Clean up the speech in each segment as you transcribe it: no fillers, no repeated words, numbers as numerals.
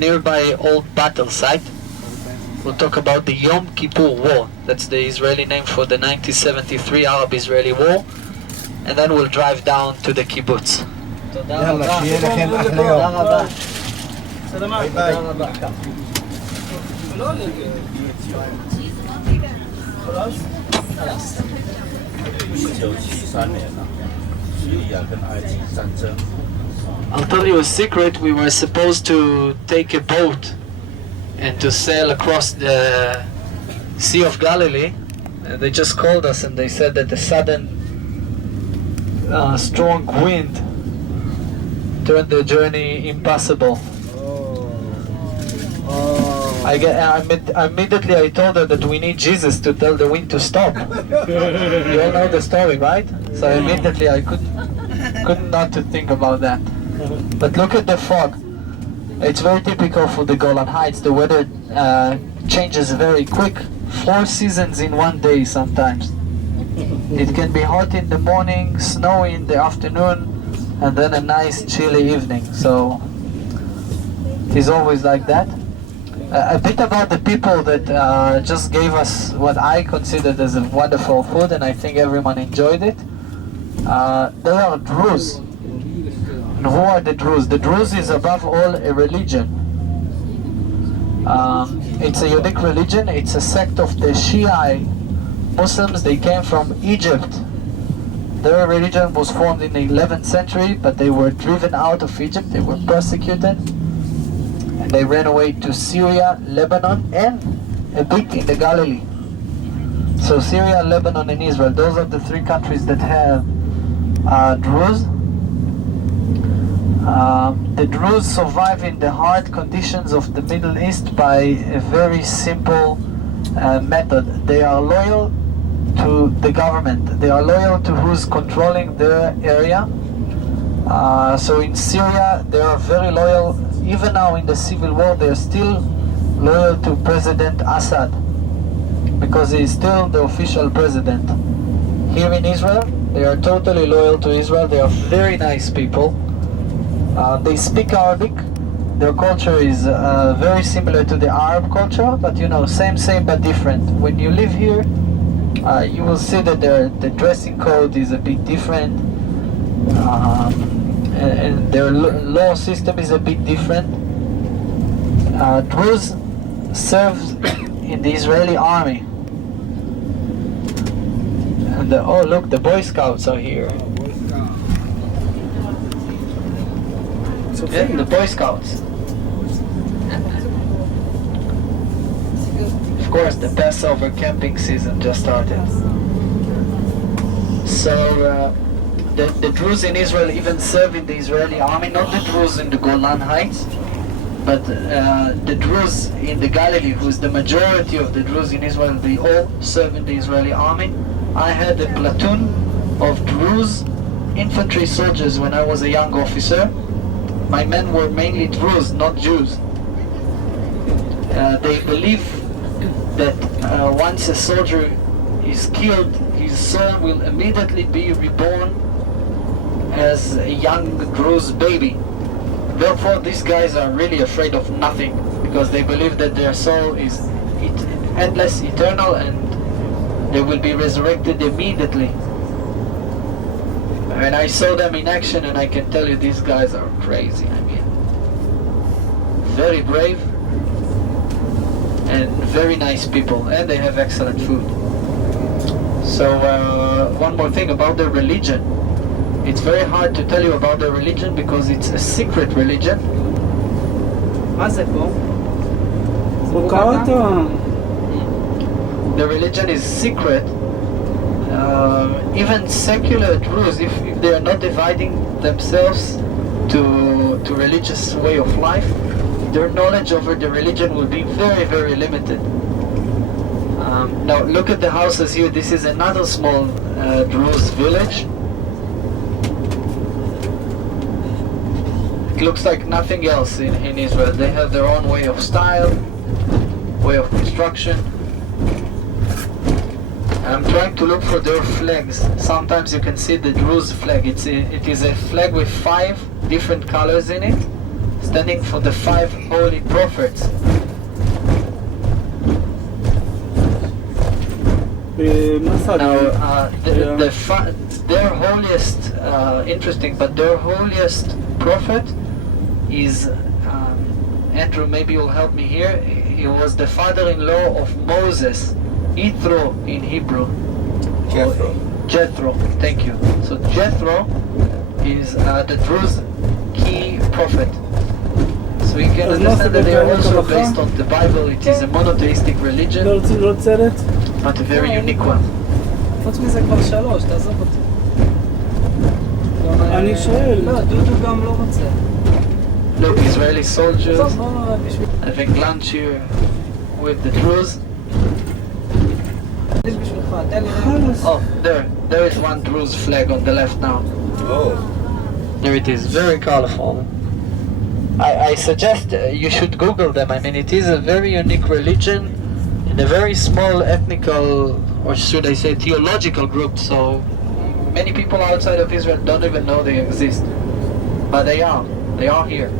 nearby old battle site. We'll talk about the Yom Kippur War. That's the Israeli name for the 1973 Arab-Israeli War. And then we'll drive down to the kibbutz. يلا شيء لكم أحلى يوم. باي باي. I'll tell you a secret. We were supposed to take a boat and to sail across the Sea of Galilee. They just called us and they said that the sudden strong wind turned the journey impossible. Immediately I told her that we need Jesus to tell the wind to stop. You all know the story, right? So immediately I couldn't not to think about that. But look at the fog. It's very typical for the Golan Heights. The weather changes very quick. 4 seasons in one day sometimes. It can be hot in the morning, snowy in the afternoon, and then a nice chilly evening. So it is always like that. A bit about the people that just gave us what I considered as a wonderful food, and I think everyone enjoyed it. They are Druze. And who are the Druze? The Druze is above all a religion. It's a unique religion. It's a sect of the Shia Muslims. They came from Egypt. Their religion was formed in the 11th century, but they were driven out of Egypt. They were persecuted. And they ran away to Syria, Lebanon, and a bit in the Galilee. So Syria, Lebanon, and Israel, those are the 3 countries that have Druze. The Druze survive in the hard conditions of the Middle East by a very simple method. They are loyal to the government. They are loyal to who's controlling their area. So in Syria, they are very loyal. Even now in the civil war, they are still loyal to President Assad because he is still the official president. Here in Israel, they are totally loyal to Israel. They are very nice people. They speak Arabic. Their culture is very similar to the Arab culture, but you know, same but different. When you live here, you will see that the dressing code is a bit different, and their law system is a bit different. Druze serves in the Israeli army. And oh look, the Boy Scouts are here. Yeah, the Boy Scouts. Of course, the Passover camping season just started. So the Druze in Israel even serve in the Israeli army, not the Druze in the Golan Heights, but the Druze in the Galilee, who is the majority of the Druze in Israel, they all serve in the Israeli army. I had a platoon of Druze infantry soldiers when I was a young officer. My men were mainly Druze, not Jews. They believe that once a soldier is killed, his soul will immediately be reborn as a young Druze baby. Therefore, these guys are really afraid of nothing because they believe that their soul is endless, eternal, and they will be resurrected immediately. And I saw them in action, and I can tell you these guys are crazy. I mean, very brave and very nice people, and they have excellent food. So one more thing about their religion. It's very hard to tell you about their religion because it's a secret religion. The religion is secret. Even secular Druze, if they are not dividing themselves to religious way of life, their knowledge over the religion will be very limited. Now look at the houses here. This is another small Druze village. It looks like nothing else in Israel. They have their own way of style, way of construction. I'm trying to look for their flags. Sometimes you can see the Druze flag. It is a flag with 5 different colors in it. standing for the 5 holy prophets. Now, their holiest, interesting, but their holiest prophet is, Andrew, maybe you'll help me here. He was the father-in-law of Moses, Yithro in Hebrew. Jethro, thank you. So Jethro is the Druze key prophet. So you can understand that they are also based on the Bible. It is a monotheistic religion, but a very unique one. חוץ מזה כבר 3, תעזוב אותי. אני שואל. לא, דודו גם לא רוצה. Look, Israeli soldiers having lunch here with the Druze. Oh, there is one Druze flag on the left now. Oh. There it is, very colorful. I suggest you should Google them. I mean, it is a very unique religion in a very small ethnical, or should I say theological group, so many people outside of Israel don't even know they exist. But they are here.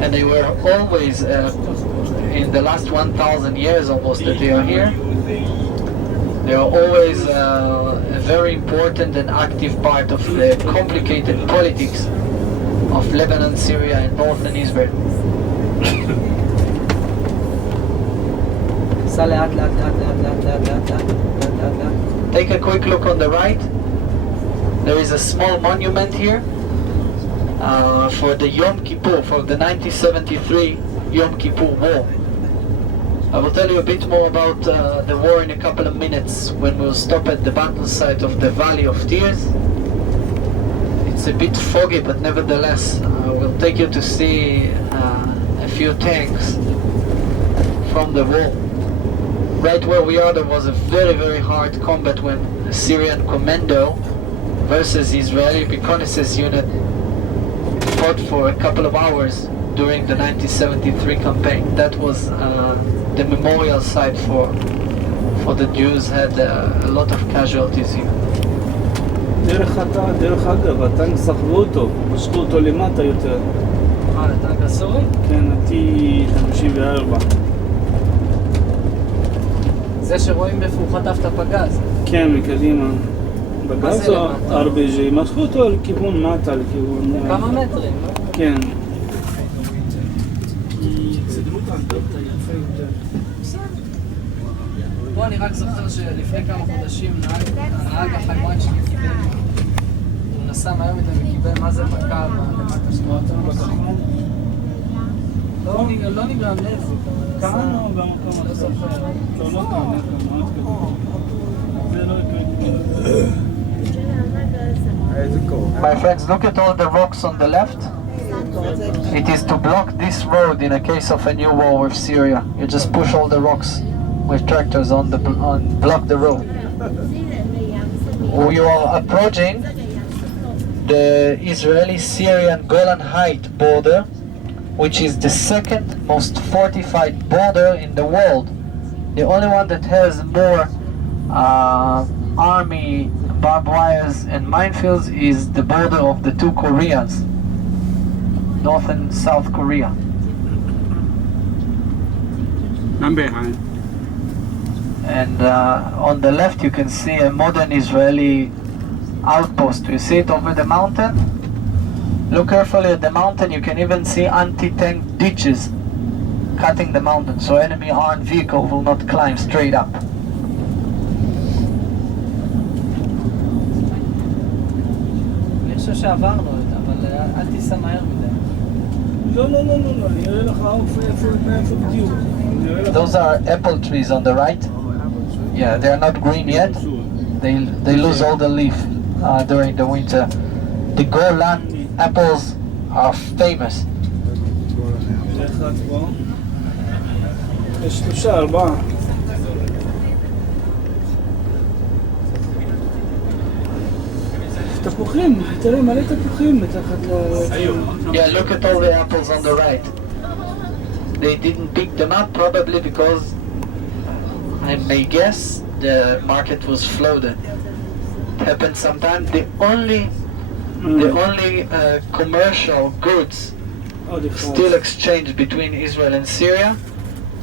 And they were always, in the last 1,000 years almost that they are here, they are always a very important and active part of the complicated politics of Lebanon, Syria, and northern Israel. Take a quick look on the right. There is a small monument here for the Yom Kippur, for the 1973 Yom Kippur War. I will tell you a bit more about the war in a couple of minutes when we'll stop at the battle site of the Valley of Tears. It's a bit foggy, but nevertheless, we'll take you to see a few tanks from the war. Right where we are, there was a very, very hard combat when a Syrian commando versus Israeli reconnaissance unit fought for a couple of hours during the 1973 campaign. That was the memorial site for the Jews, had a lot of casualties here. דרך אגב, הטנק סחבו אותו, משכו אותו למטה יותר. הטנק הסורי? כן, ה-T-54. זה שרואים איפה הוא חטף את הפגז? כן, מקדימה. בגז או RPG, משכו אותו לכיוון מטה, לכיוון... כמה מטרים, לא? כן. פה אני רק זוכר שלפני כמה חודשים הנהג החיימן שלי קיבל, הוא נסע מהר מדי וקיבל מה זה מכה למטה שלו. לא נגרם נזק. קראנו במקום הזה. לא נגרם נזק, מאוד כדור. זה לא יקרה. My friends, look at all the rocks on the left. It is to block this road in a case of a new war with Syria. You just push all the rocks with tractors on block the road. We are approaching the Israeli-Syrian Golan Height border, which is the second most fortified border in the world. The only one that has more army, barbed wires and minefields is the border of the two Koreas, North and South Korea. And on the left you can see a modern Israeli outpost. You see it over the mountain? Look carefully at the mountain. You can even see anti-tank ditches cutting the mountain, so enemy armed vehicle will not climb straight up. אני חושב שעברנו אותה, אבל אל תיסע מהר מדי. לא, אני אראה לך איפה בדיוק. Those are apple trees on the right. Yeah, they are not green yet. They lose all the leaf during the winter. The Golan apples are famous. יש 3-4. תפוחים, תראה מלא תפוחים מתחת ל... Yeah, look at all the apples on the right. They didn't pick them up probably because I may guess the market was flooded. It happened sometime. The only commercial goods still exchanged between Israel and Syria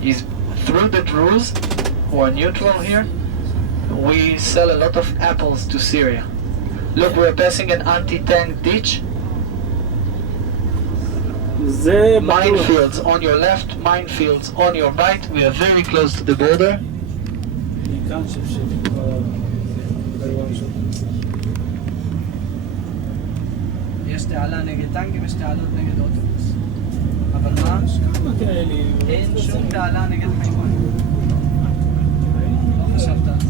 is through the Druze, who are neutral here. We sell a lot of apples to Syria. Look, we're passing an anti-tank ditch. Minefields on your left, minefields on your right. We are very close to the border. יש תעלה נגד טנקים, יש תעלות נגד אוטובוס. אבל מה? אין שום תעלה נגד חיימון. לא חשבת על זה.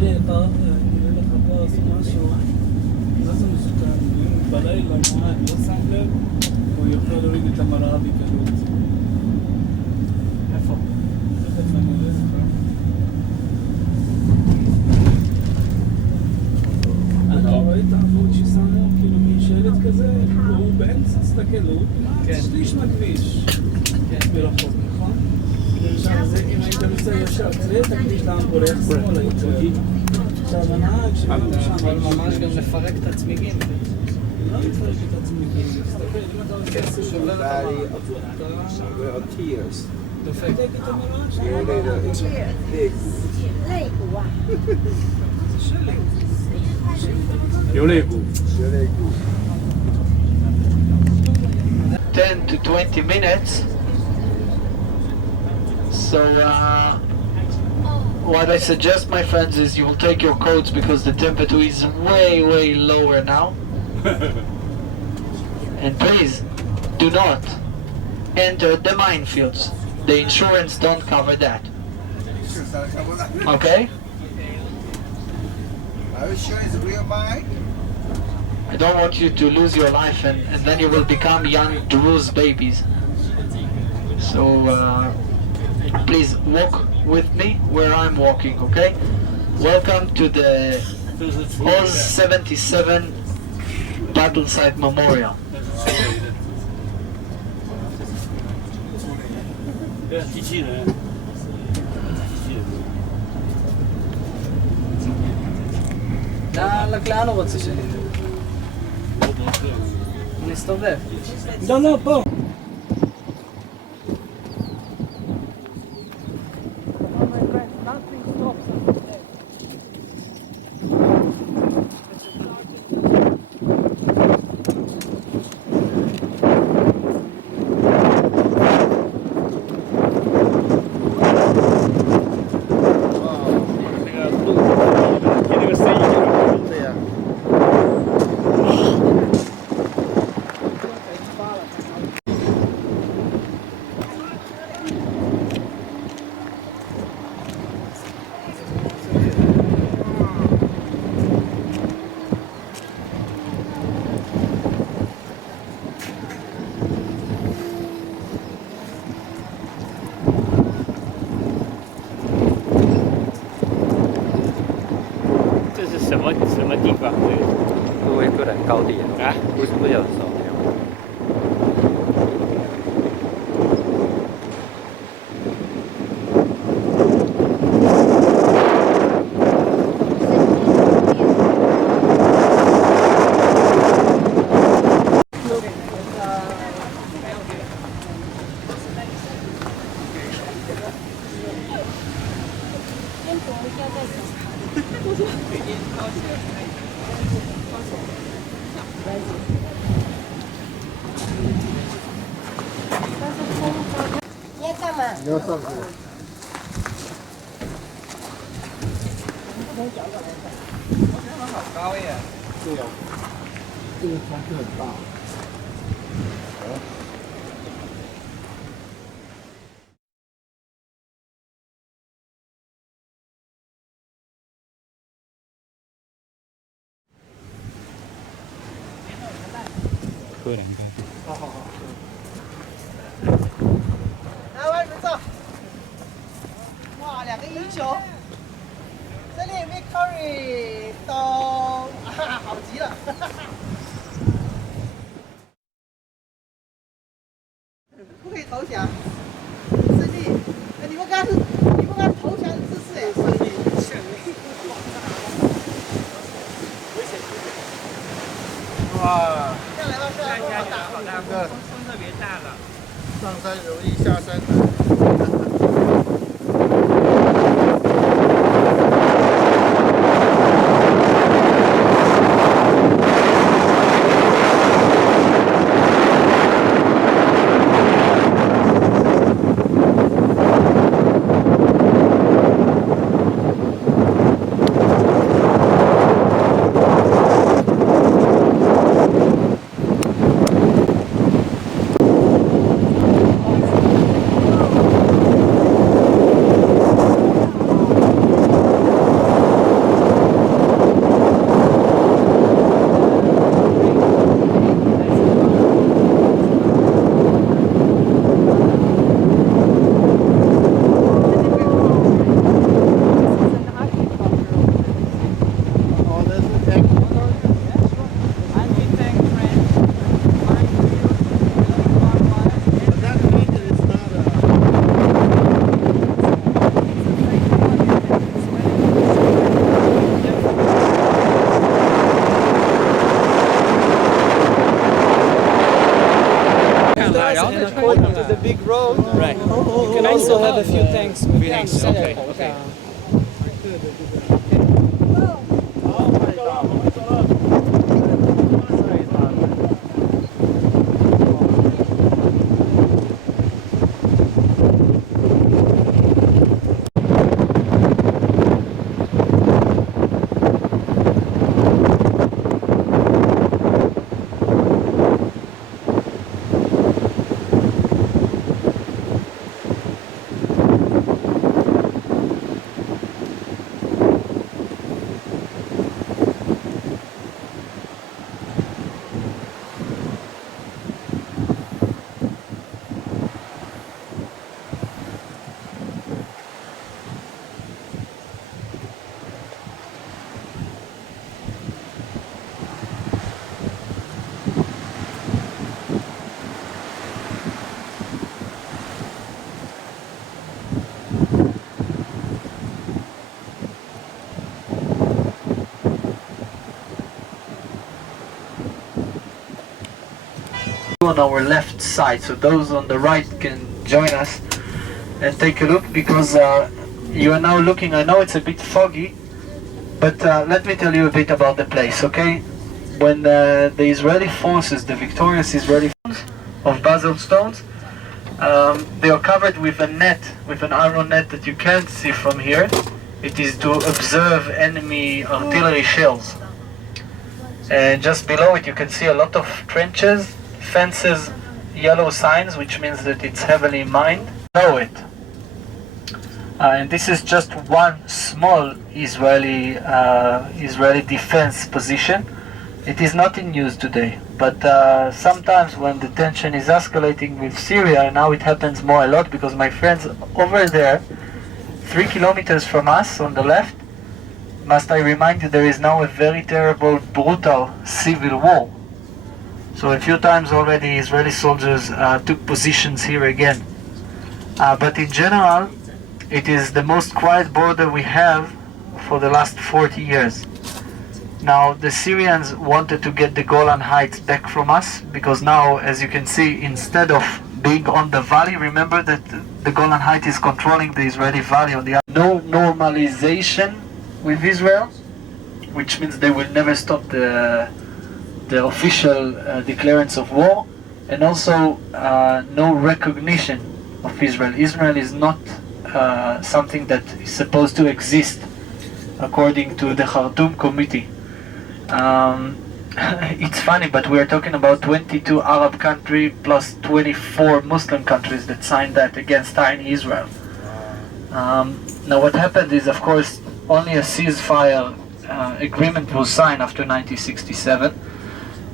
תראה, נראה לך פה עשו משהו, מה זה מסוכן? בלילה נהג לא שם לב, הוא יכול להוריד את המראה בקלות. איפה? תכף אני אראה לך. אתה רואה את העמוד ששמו כאילו משלט כזה, הוא באמצע, תסתכל, הוא שליש מהכביש ברחוב, נכון? עכשיו זה אם היית נוסע ישר, תראה את הכביש לאן הולך שמאלה יותר. עכשיו הנהג שלנו שם, אבל ממש גם לפרק את הצמיגים. לא לפרק את הצמיגים, תסתכל, אם אתה עושה שובר את המראה, דופק את המראה שם. זה שלג. 流泪谷。 10 to 20 minutes. So what I suggest, my friends, is you will take your coats because the temperature is way lower now. And please do not enter the minefields. The insurance don't cover that. Okay? Are you sure it's real mine? I don't want you to lose your life and then you will become young Druze babies. So please walk with me where I'm walking, okay? Welcome to the Oz 77 Battle Site Memorial. לאן הוא רוצה שנדבר? נסתובב. לא, פה.什么地方？作为戈兰高地啊，不晓得什么。你要上去。好高耶！对呀，这个船是很大。柯南干。好。来，往里面走。哇，两个英雄。这里 Victory 都好极了。不可以投降。胜利，你们刚刚投降的姿势哎。胜利。特别大了，上山容易下山难。According to the big road, Right. you can also have a few tanks. Okay. Okay. On our left side, so those on the right can join us and take a look, because you are now looking, I know it's a bit foggy, but let me tell you a bit about the place, okay? When the Israeli forces, the victorious Israeli forces of basalt stones, they are covered with a net, with an iron net that you can't see from here. It is to observe enemy artillery shells. And just below it you can see a lot of trenches, fences, yellow signs, which means that it's heavily mined. Below it. And this is just one small Israeli defense position. It is not in use today, but sometimes when the tension is escalating with Syria, now it happens more a lot, because my friends over there, 3 kilometers from us on the left, must I remind you, there is now a very terrible, brutal civil war. So a few times already Israeli soldiers took positions here again. But in general, it is the most quiet border we have for the last 40 years. Now the Syrians wanted to get the Golan Heights back from us, because now, as you can see, instead of being on the valley, remember that the Golan Heights is controlling the Israeli valley on the other. No normalization with Israel, which means they will never stop the official declarance of war, and also no recognition of Israel. Israel is not something that is supposed to exist according to the Khartoum Committee. It's funny, but we are talking about 22 Arab countries plus 24 Muslim countries that signed that against tiny Israel. Now what happened is, of course, only a ceasefire agreement was signed after 1967.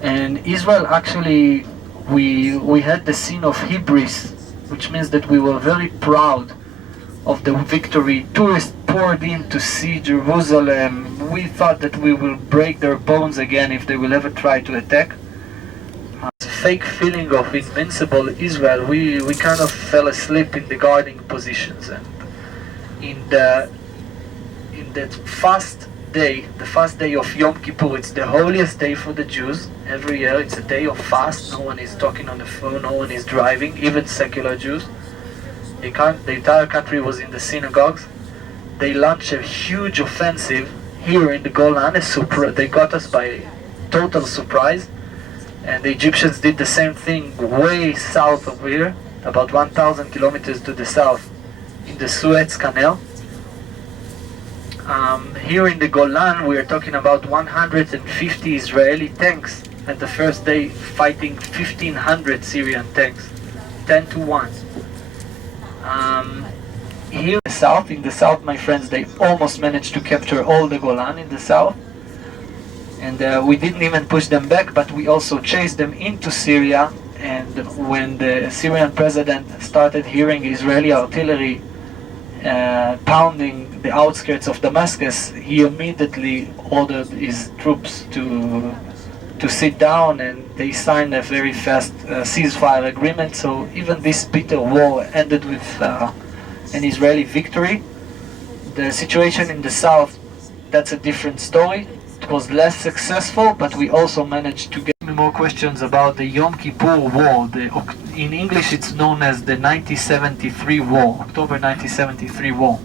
And Israel actually, we had the scene of hybris, which means that we were very proud of the victory. Tourists poured in to see Jerusalem. We thought that we will break their bones again if they will ever try to attack. Fake feeling of invincible Israel, we kind of fell asleep in the guarding positions, and in that fast day, the fast day of Yom Kippur. It's the holiest day for the Jews. Every year it's a day of fast. No one is talking on the phone, no one is driving, even secular Jews. The entire country was in the synagogues. They launched a huge offensive here in the Golan. They got us by total surprise. And the Egyptians did the same thing way south of here, about 1,000 kilometers to the south, in the Suez Canal. Here in the Golan, we are talking about 150 Israeli tanks at the first day fighting 1,500 Syrian tanks, 10 to 1. Here in the south, my friends, they almost managed to capture all the Golan in the south. And we didn't even push them back, but we also chased them into Syria. And when the Syrian president started hearing Israeli artillery pounding the outskirts of Damascus, he immediately ordered his troops to sit down, and they signed a very fast ceasefire agreement. So even this bitter war ended with an Israeli victory. The situation in the south, that's a different story. It was less successful, but we also managed to get more questions about the Yom Kippur War. In English it's known as the 1973 War, October 1973 War.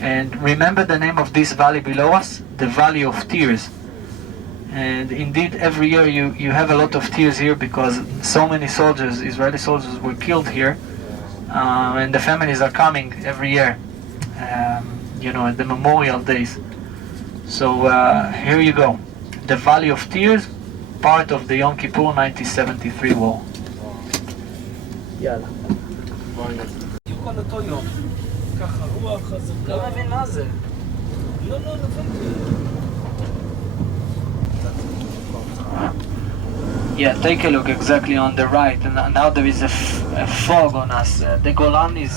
And remember the name of this valley below us? The Valley of Tears. And indeed every year you have a lot of tears here because so many soldiers, Israeli soldiers, were killed here. And the families are coming every year, at the memorial days. So here you go, the Valley of Tears, part of the Yom Kippur 1973 War. יאללה. בדיוק על אותו יום. ככה רוח חזקה. לא מבין מה זה. לא, הבנתי. Yeah, take a look exactly on the right. And now there is a fog on us. The Golan is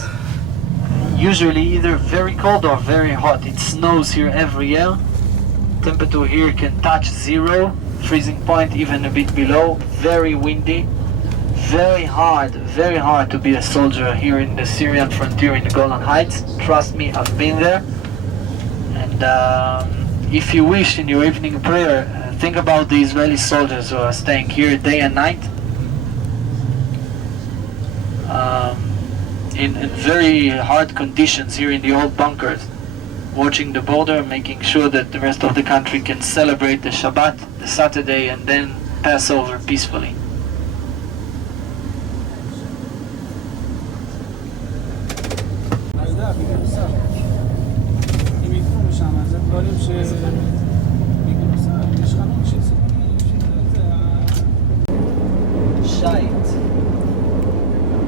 usually either very cold or very hot. It snows here every year. Temperature here can touch 0, freezing point even a bit below. Very windy. Very hard to be a soldier here in the Syrian frontier in the Golan Heights. Trust me, I've been there. And if you wish in your evening prayer, think about the Israeli soldiers who are staying here day and night in very hard conditions here in the old bunkers, watching the border, making sure that the rest of the country can celebrate the Shabbat, the Saturday, and then pass over peacefully. שייט.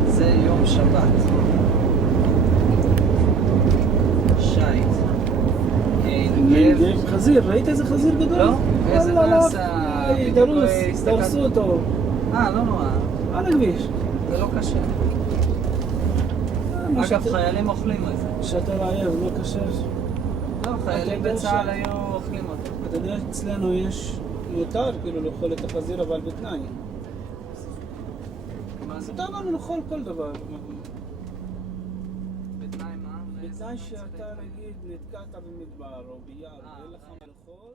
זה יום שבת. שייט. חזיר, ראית איזה חזיר גדול? לא? איזה נעשה? דרסו אותו. לא נורא. על הכביש. זה לא קשה. אגב, חיילים אוכלים את זה. שאתה רעב, לא קשה. לא, חיילים בצה"ל היו אוכלים אותו. אתה יודע, אצלנו יש מותר כאילו לאכול את החזיר, אבל בתנאי. מותר לנו לאכול כל דבר. בתנאי מה? בתנאי שאתה נגיד נתקעת במדבר או ביער ואין לך מה לאכול.